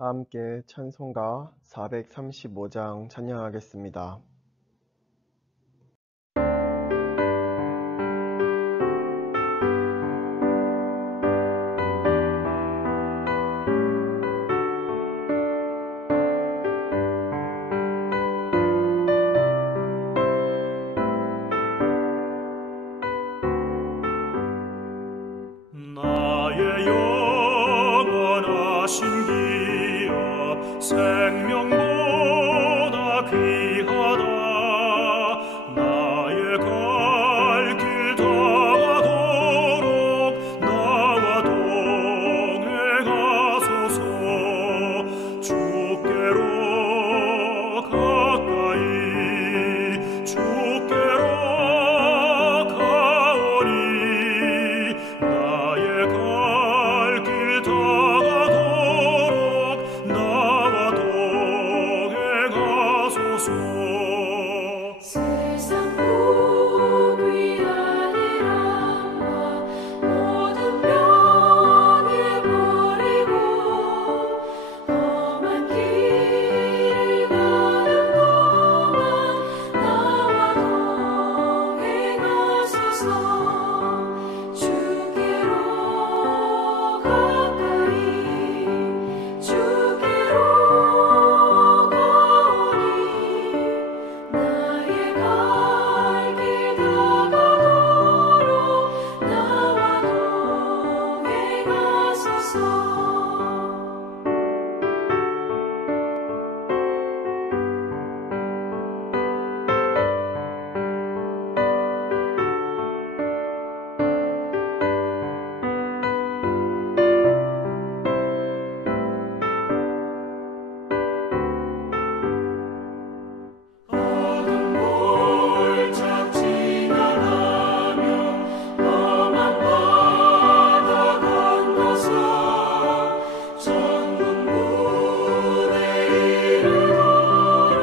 함께 찬송가 435장 찬양하겠습니다. 나의 영원하신 기업 생명보다 귀하다. 나의 갈 길 다가도록 나와 동행하소서. 주께로 가까이 주께로 가오니 나의 갈 길 다가도록 나와 동행하소서. 세상 복이 아니라 모든 병에 버리고 험한 길을 가는 동안 나와 동행하소서. 주께로 가까이 주께로 가오니 나의 갈 길 다가도록 나와 동행하소서. 어둠 골짝 지나가며 험한 바다 건너서 천국문에 이르도록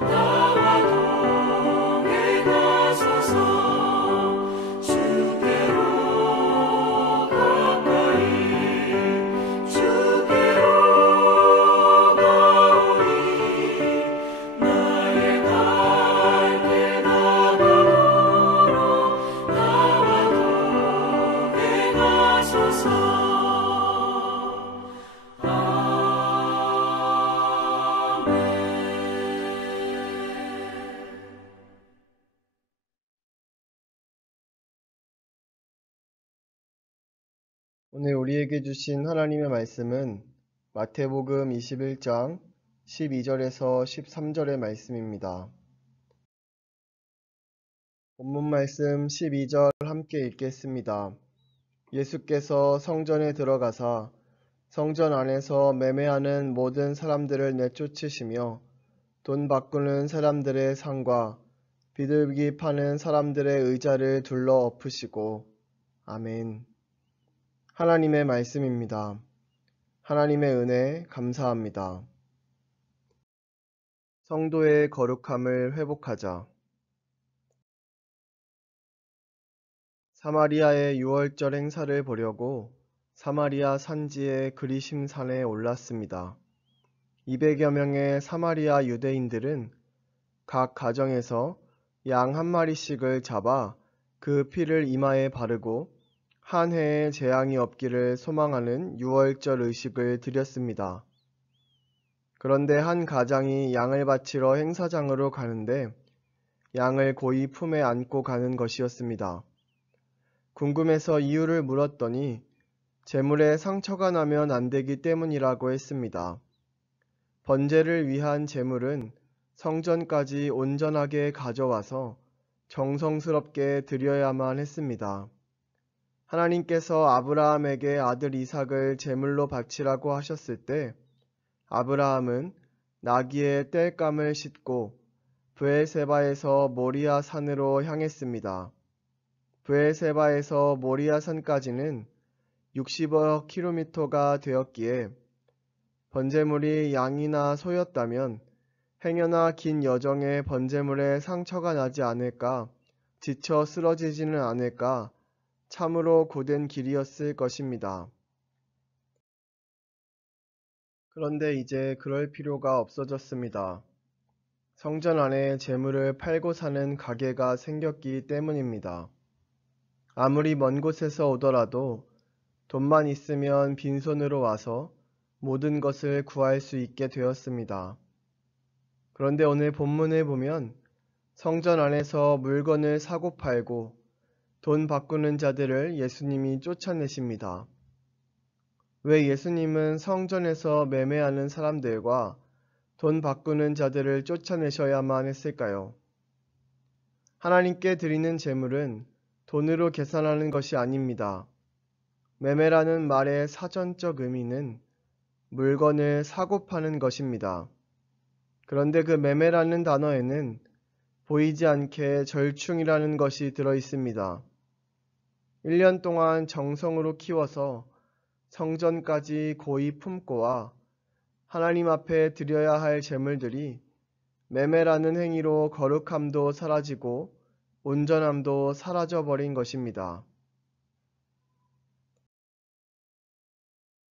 나와 동행하소서. 주께로 가까이 주께로 가오니 나의 갈 길 다가도록 나와 동행하소서. 오늘 우리에게 주신 하나님의 말씀은 마태복음 21장 12절에서 13절의 말씀입니다. 본문 말씀 12절 함께 읽겠습니다. 예수께서 성전에 들어가사 성전 안에서 매매하는 모든 사람들을 내쫓으시며 돈 바꾸는 사람들의 상과 비둘기 파는 사람들의 의자를 둘러 엎으시고. 아멘. 하나님의 말씀입니다. 하나님의 은혜 감사합니다. 성도의 거룩함을 회복하자. 사마리아의 유월절 행사를 보려고 사마리아 산지의 그리심산에 올랐습니다. 200여 명의 사마리아 유대인들은 각 가정에서 양 한 마리씩을 잡아 그 피를 이마에 바르고 한 해에 재앙이 없기를 소망하는 유월절 의식을 드렸습니다. 그런데 한 가장이 양을 바치러 행사장으로 가는데 양을 고이 품에 안고 가는 것이었습니다. 궁금해서 이유를 물었더니 제물에 상처가 나면 안 되기 때문이라고 했습니다. 번제를 위한 제물은 성전까지 온전하게 가져와서 정성스럽게 드려야만 했습니다. 하나님께서 아브라함에게 아들 이삭을 제물로 바치라고 하셨을 때 아브라함은 나귀의 땔감을 싣고 브엘세바에서 모리아 산으로 향했습니다. 브엘세바에서 모리아 산까지는 60여 킬로미터가 되었기에 번제물이 양이나 소였다면 행여나 긴 여정에 번제물에 상처가 나지 않을까, 지쳐 쓰러지지는 않을까 참으로 고된 길이었을 것입니다. 그런데 이제 그럴 필요가 없어졌습니다. 성전 안에 재물을 팔고 사는 가게가 생겼기 때문입니다. 아무리 먼 곳에서 오더라도 돈만 있으면 빈손으로 와서 모든 것을 구할 수 있게 되었습니다. 그런데 오늘 본문을 보면 성전 안에서 물건을 사고 팔고 돈 바꾸는 자들을 예수님이 쫓아내십니다. 왜 예수님은 성전에서 매매하는 사람들과 돈 바꾸는 자들을 쫓아내셔야만 했을까요? 하나님께 드리는 제물은 돈으로 계산하는 것이 아닙니다. 매매라는 말의 사전적 의미는 물건을 사고 파는 것입니다. 그런데 그 매매라는 단어에는 보이지 않게 절충이라는 것이 들어 있습니다. 1년 동안 정성으로 키워서 성전까지 고이 품고 와 하나님 앞에 드려야 할 제물들이 매매라는 행위로 거룩함도 사라지고 온전함도 사라져버린 것입니다.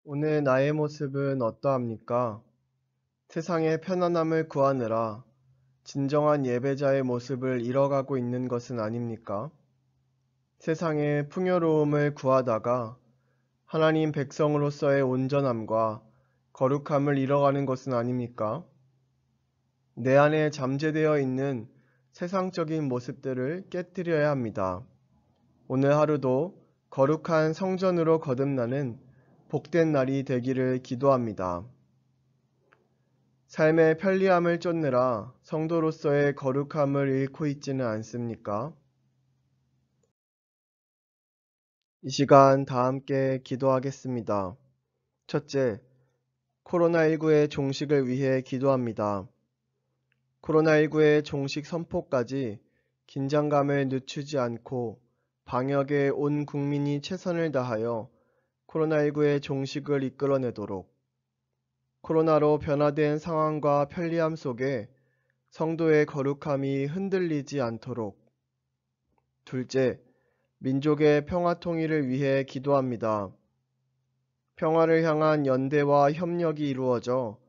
오늘 나의 모습은 어떠합니까? 세상의 편안함을 구하느라 진정한 예배자의 모습을 잃어가고 있는 것은 아닙니까? 세상의 풍요로움을 구하다가 하나님 백성으로서의 온전함과 거룩함을 잃어가는 것은 아닙니까? 내 안에 잠재되어 있는 세상적인 모습들을 깨뜨려야 합니다. 오늘 하루도 거룩한 성전으로 거듭나는 복된 날이 되기를 기도합니다. 삶의 편리함을 쫓느라 성도로서의 거룩함을 잃고 있지는 않습니까? 이 시간 다 함께 기도하겠습니다. 첫째, 코로나19의 종식을 위해 기도합니다. 코로나19의 종식 선포까지 긴장감을 늦추지 않고 방역에 온 국민이 최선을 다하여 코로나19의 종식을 이끌어내도록, 코로나로 변화된 상황과 편리함 속에 성도의 거룩함이 흔들리지 않도록. 둘째, 민족의 평화 통일을 위해 기도합니다. 평화를 향한 연대와 협력이 이루어져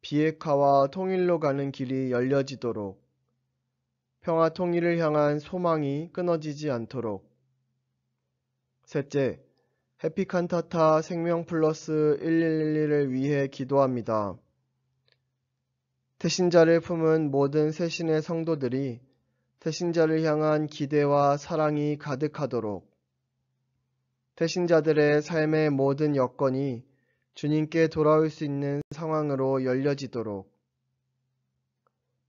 비핵화와 통일로 가는 길이 열려지도록, 평화 통일을 향한 소망이 끊어지지 않도록. 셋째, 해피칸타타 생명플러스 1111을 위해 기도합니다. 태신자를 품은 모든 새신의 성도들이 태신자를 향한 기대와 사랑이 가득하도록, 태신자들의 삶의 모든 여건이 주님께 돌아올 수 있는 상황으로 열려지도록.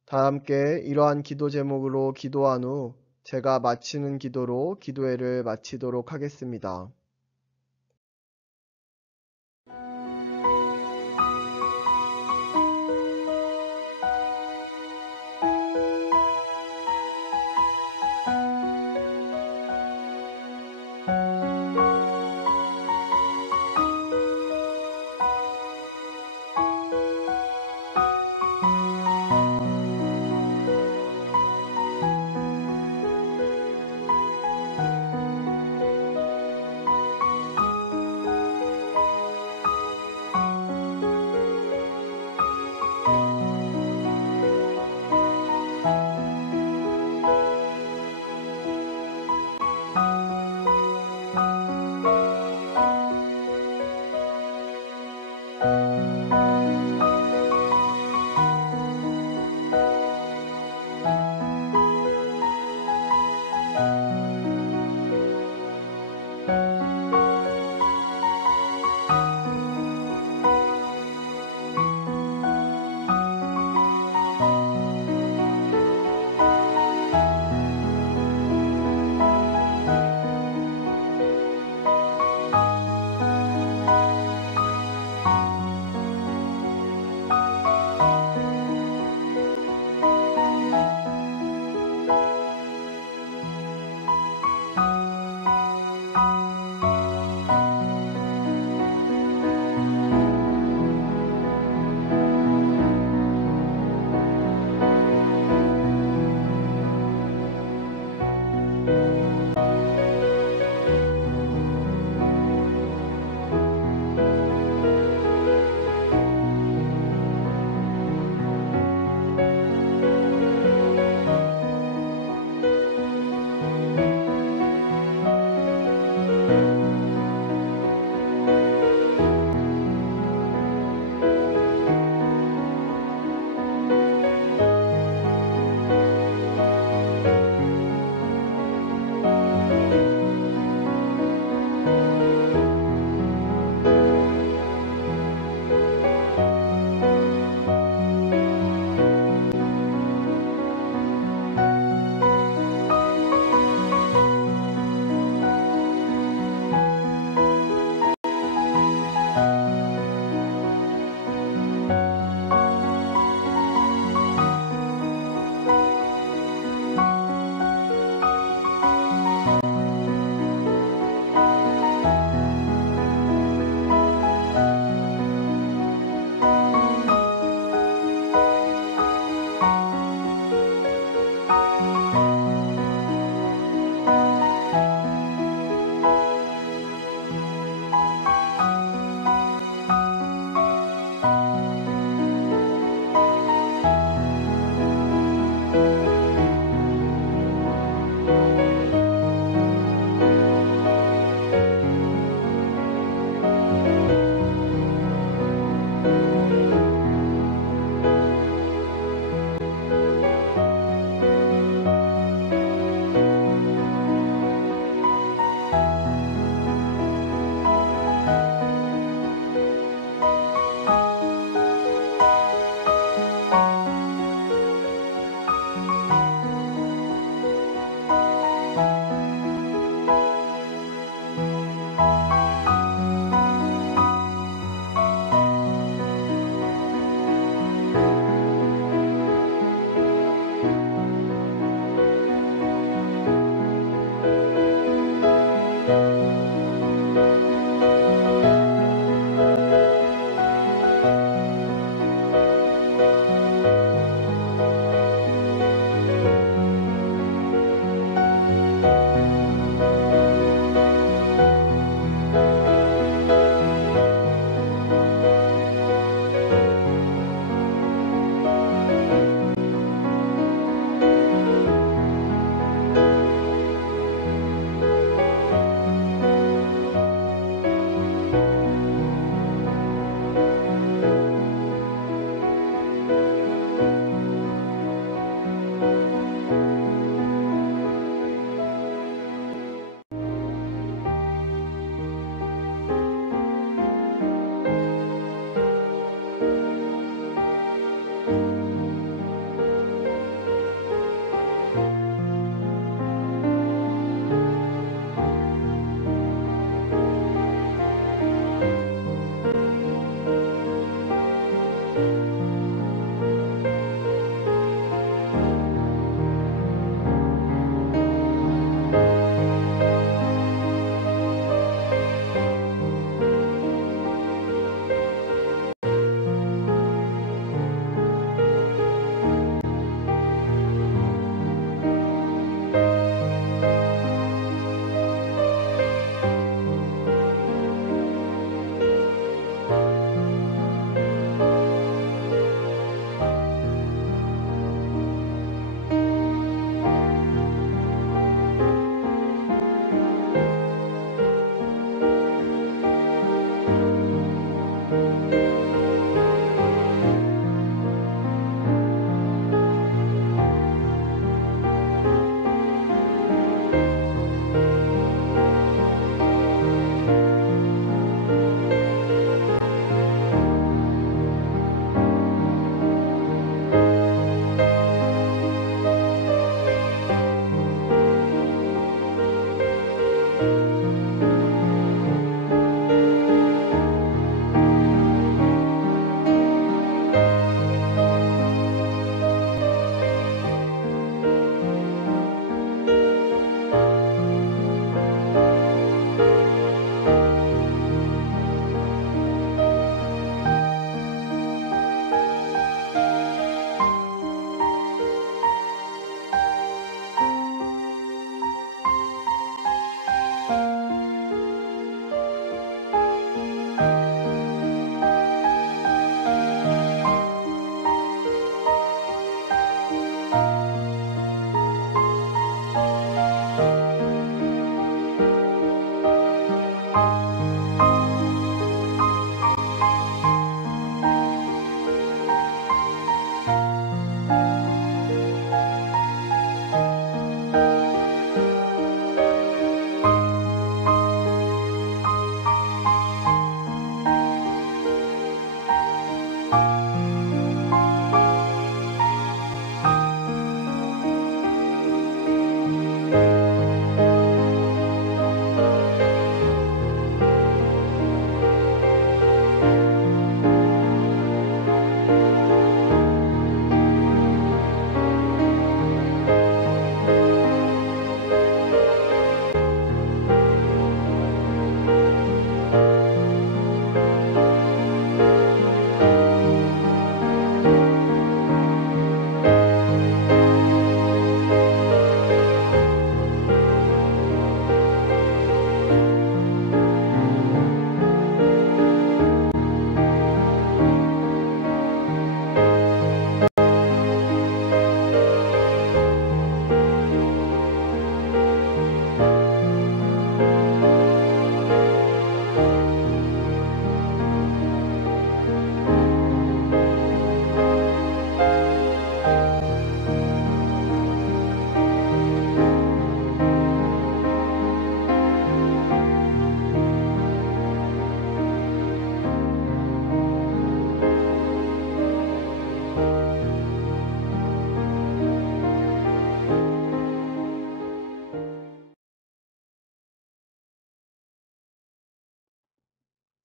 다 함께 이러한 기도 제목으로 기도한 후 제가 마치는 기도로 기도회를 마치도록 하겠습니다.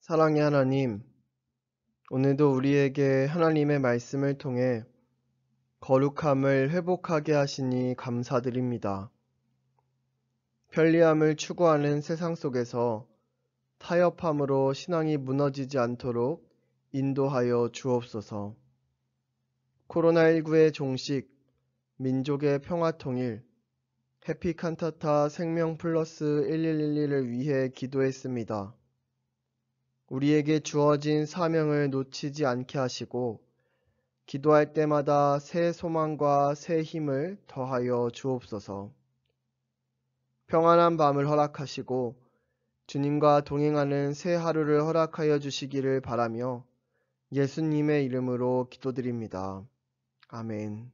사랑의 하나님, 오늘도 우리에게 하나님의 말씀을 통해 거룩함을 회복하게 하시니 감사드립니다. 편리함을 추구하는 세상 속에서 타협함으로 신앙이 무너지지 않도록 인도하여 주옵소서. 코로나19의 종식, 민족의 평화통일, 해피칸타타 생명플러스 1111을 위해 기도했습니다. 우리에게 주어진 사명을 놓치지 않게 하시고 기도할 때마다 새 소망과 새 힘을 더하여 주옵소서. 평안한 밤을 허락하시고 주님과 동행하는 새 하루를 허락하여 주시기를 바라며 예수님의 이름으로 기도드립니다. 아멘.